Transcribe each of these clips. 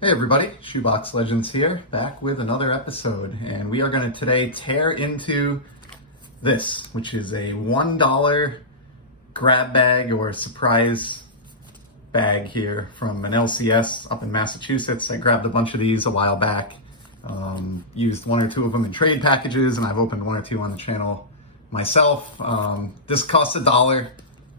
Hey everybody, Shoebox Legends here, back with another episode, and we are going to today tear into this, which is a $1 grab bag or surprise bag here from an LCS up in Massachusetts. I grabbed a bunch of these a while back, used one or two of them in trade packages, and I've opened one or two on the channel myself. This costs $1.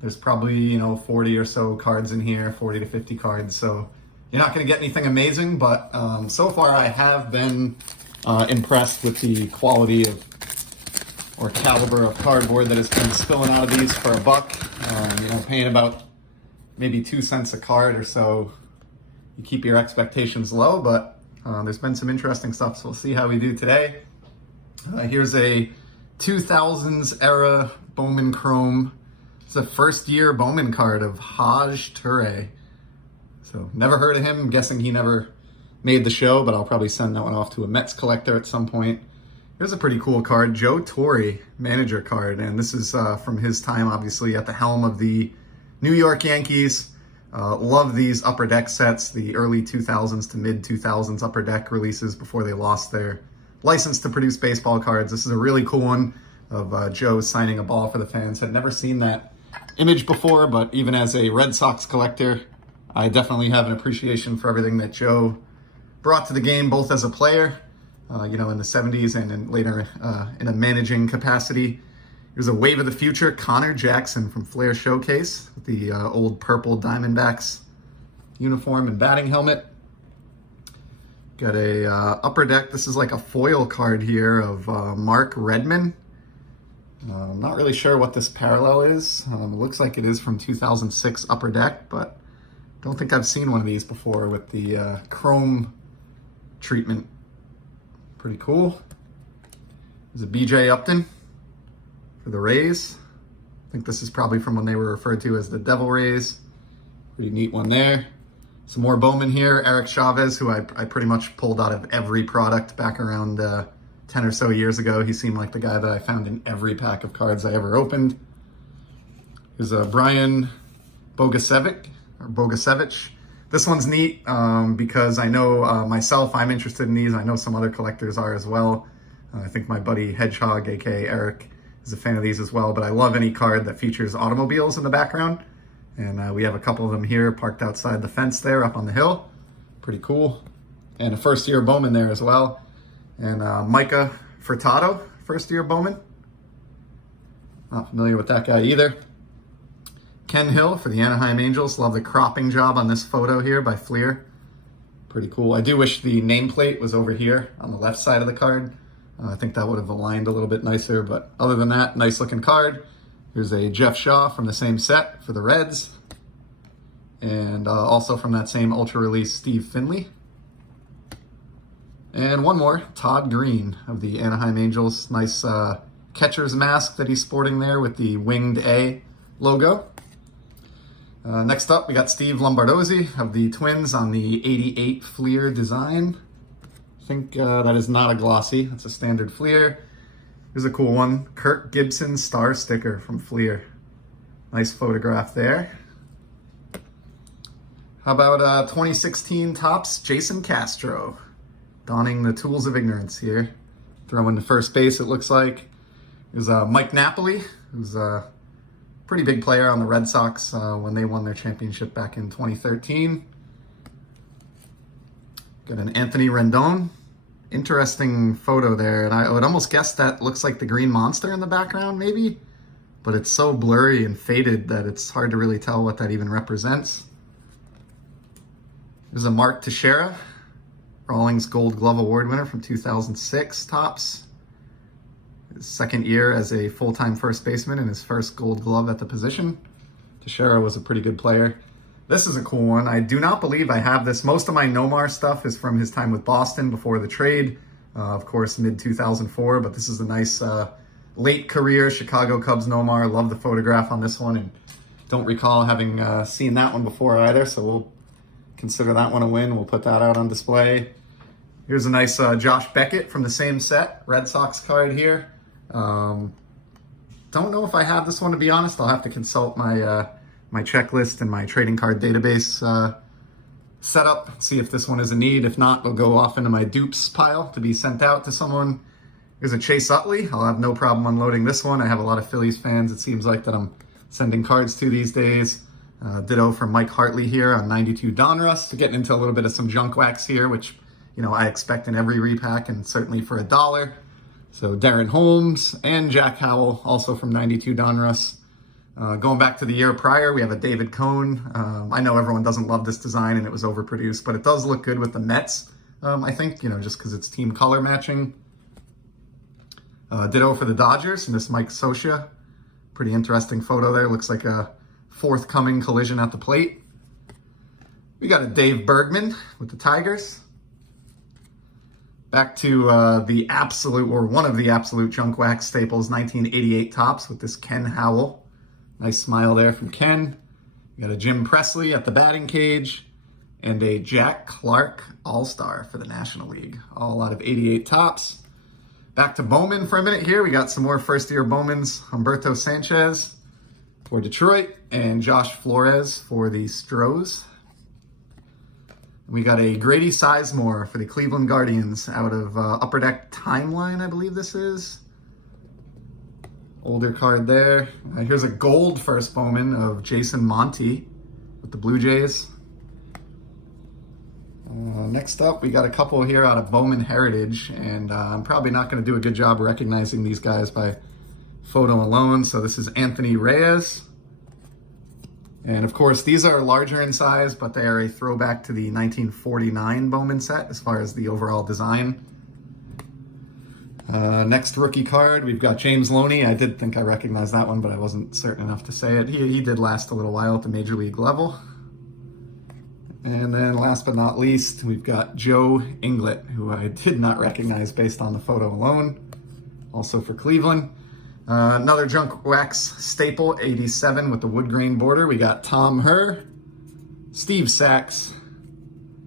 There's probably, 40 or so cards in here, 40 to 50 cards, so you're not going to get anything amazing, but so far I have been impressed with the quality of or caliber of cardboard that has been spilling out of these for $1. Paying about maybe 2 cents a card or so. You keep your expectations low, but there's been some interesting stuff, so we'll see how we do today. Here's a 2000s era Bowman Chrome. It's a first year Bowman card of Haj Toure. So never heard of him. I'm guessing he never made the show, but I'll probably send that one off to a Mets collector at some point. Here's a pretty cool card, Joe Torre manager card, and this is from his time, obviously, at the helm of the New York Yankees. Love these Upper Deck sets, the early 2000s to mid 2000s Upper Deck releases before they lost their license to produce baseball cards. This is a really cool one of Joe signing a ball for the fans. Had never seen that image before, but even as a Red Sox collector, I definitely have an appreciation for everything that Joe brought to the game, both as a player, in the 70s and later in a managing capacity. He was a wave of the future, Connor Jackson from Flair Showcase, with the old purple Diamondbacks uniform and batting helmet. Got a Upper Deck, this is like a foil card here of Mark Redman. I'm not really sure what this parallel is. It looks like it is from 2006 Upper Deck, but don't think I've seen one of these before with the chrome treatment. Pretty cool. There's a BJ Upton for the Rays. I think this is probably from when they were referred to as the Devil Rays. Pretty neat one there. Some more Bowman here. Eric Chavez, who I pretty much pulled out of every product back around 10 or so years ago. He seemed like the guy that I found in every pack of cards I ever opened. There's a Brian Bogasevich. This one's neat because I know myself, I'm interested in these. I know some other collectors are as well. I think my buddy Hedgehog, aka Eric, is a fan of these as well. But I love any card that features automobiles in the background. And we have a couple of them here parked outside the fence there up on the hill. Pretty cool. And a first year Bowman there as well. And Micah Furtado, first year Bowman. Not familiar with that guy either. Ken Hill for the Anaheim Angels. Love the cropping job on this photo here by Fleer. Pretty cool. I do wish the nameplate was over here on the left side of the card. I think that would have aligned a little bit nicer, but other than that, nice looking card. Here's a Jeff Shaw from the same set for the Reds. And also from that same Ultra Release, Steve Finley. And one more, Todd Green of the Anaheim Angels. Nice catcher's mask that he's sporting there with the winged A logo. Next up, we got Steve Lombardozzi of the Twins on the 88 Fleer design. I think that is not a glossy. That's a standard Fleer. Here's a cool one. Kirk Gibson star sticker from Fleer. Nice photograph there. How about 2016 Topps Jason Castro? Donning the tools of ignorance here. Throwing to first base, it looks like. There's Mike Napoli, who's a pretty big player on the Red Sox when they won their championship back in 2013. Got an Anthony Rendon. Interesting photo there, and I would almost guess that looks like the Green Monster in the background, maybe? But it's so blurry and faded that it's hard to really tell what that even represents. There's a Mark Teixeira, Rawlings Gold Glove Award winner from 2006 Topps. His second year as a full-time first baseman and his first Gold Glove at the position. Teixeira was a pretty good player. This is a cool one. I do not believe I have this. Most of my Nomar stuff is from his time with Boston before the trade. Of course, mid-2004, but this is a nice late career Chicago Cubs Nomar. Love the photograph on this one and don't recall having seen that one before either, so we'll consider that one a win. We'll put that out on display. Here's a nice Josh Beckett from the same set, Red Sox card here. Don't know if I have this one, to be honest. I'll have to consult my my checklist and my trading card database setup, see if this one is a need. If not, it'll go off into my dupes pile to be sent out to someone. Here's a Chase Utley. I'll have no problem unloading this one. I have a lot of Phillies fans, it seems like, that I'm sending cards to these days. Ditto from Mike Hartley here on 92 Donruss. Getting into a little bit of some junk wax here, which, you know, I expect in every repack and certainly for $1. So Darren Holmes and Jack Howell, also from 92 Donruss. Going back to the year prior, we have a David Cone. I know everyone doesn't love this design and it was overproduced, but it does look good with the Mets, I think, you know, just because it's team color matching. Ditto for the Dodgers, and this Mike Scioscia. Pretty interesting photo there. Looks like a forthcoming collision at the plate. We got a Dave Bergman with the Tigers. Back to the absolute, or one of the absolute junk wax staples, 1988 Topps with this Ken Howell. Nice smile there from Ken. We got a Jim Presley at the batting cage and a Jack Clark All-Star for the National League. All out of 88 Topps. Back to Bowman for a minute here. We got some more first-year Bowmans. Humberto Sanchez for Detroit and Josh Flores for the Stros. We got a Grady Sizemore for the Cleveland Guardians out of Upper Deck Timeline, I believe this is. Older card there. Here's a gold first Bowman of Jason Monty with the Blue Jays. Next up, we got a couple here out of Bowman Heritage, and I'm probably not going to do a good job recognizing these guys by photo alone. So this is Anthony Reyes. And of course, these are larger in size, but they are a throwback to the 1949 Bowman set as far as the overall design. Next rookie card, we've got James Loney. I did think I recognized that one, but I wasn't certain enough to say it. He did last a little while at the Major League level. And then last but not least, we've got Joe Inglet, who I did not recognize based on the photo alone, also for Cleveland. Another junk wax staple, 87 with the wood grain border. We got Tom Herr, Steve Sachs,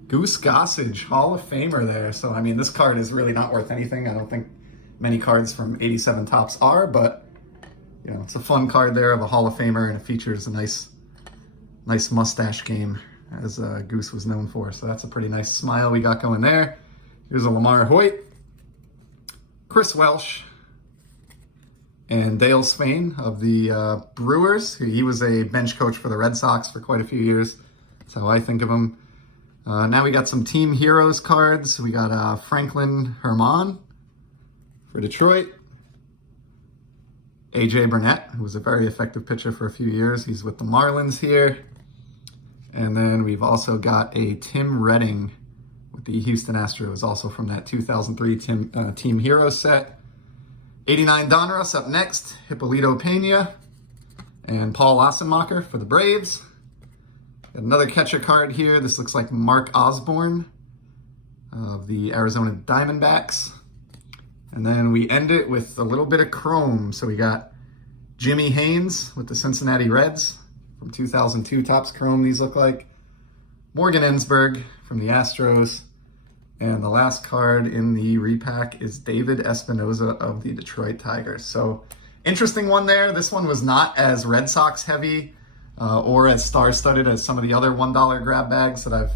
Goose Gossage, Hall of Famer there. So, I mean, this card is really not worth anything. I don't think many cards from 87 Topps are, but, you know, it's a fun card there of a Hall of Famer, and it features a nice mustache game, as Goose was known for. So that's a pretty nice smile we got going there. Here's a Lamar Hoyt, Chris Welsh, and Dale Spain of the Brewers. He was a bench coach for the Red Sox for quite a few years. That's how I think of him. Now we got some Team Heroes cards. We got Franklin Herman for Detroit. AJ Burnett, who was a very effective pitcher for a few years. He's with the Marlins here. And then we've also got a Tim Redding with the Houston Astros, also from that 2003 Team Heroes set. 89 Donruss up next, Hippolito Pena and Paul Assenmacher for the Braves. Got another catcher card here. This looks like Mark Osborne of the Arizona Diamondbacks. And then we end it with a little bit of chrome. So we got Jimmy Haynes with the Cincinnati Reds from 2002 Topps Chrome, these look like. Morgan Ensberg from the Astros. And the last card in the repack is David Espinoza of the Detroit Tigers. So interesting one there. This one was not as Red Sox heavy or as star-studded as some of the other $1 grab bags that I've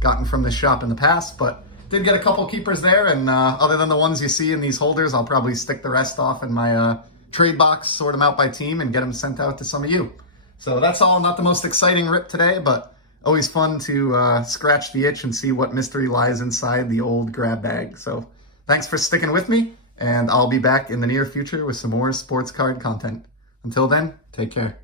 gotten from this shop in the past, but did get a couple keepers there. And other than the ones you see in these holders, I'll probably stick the rest off in my trade box, sort them out by team, and get them sent out to some of you. So that's all. Not the most exciting rip today, but always fun to scratch the itch and see what mystery lies inside the old grab bag. So thanks for sticking with me, and I'll be back in the near future with some more sports card content. Until then, take care.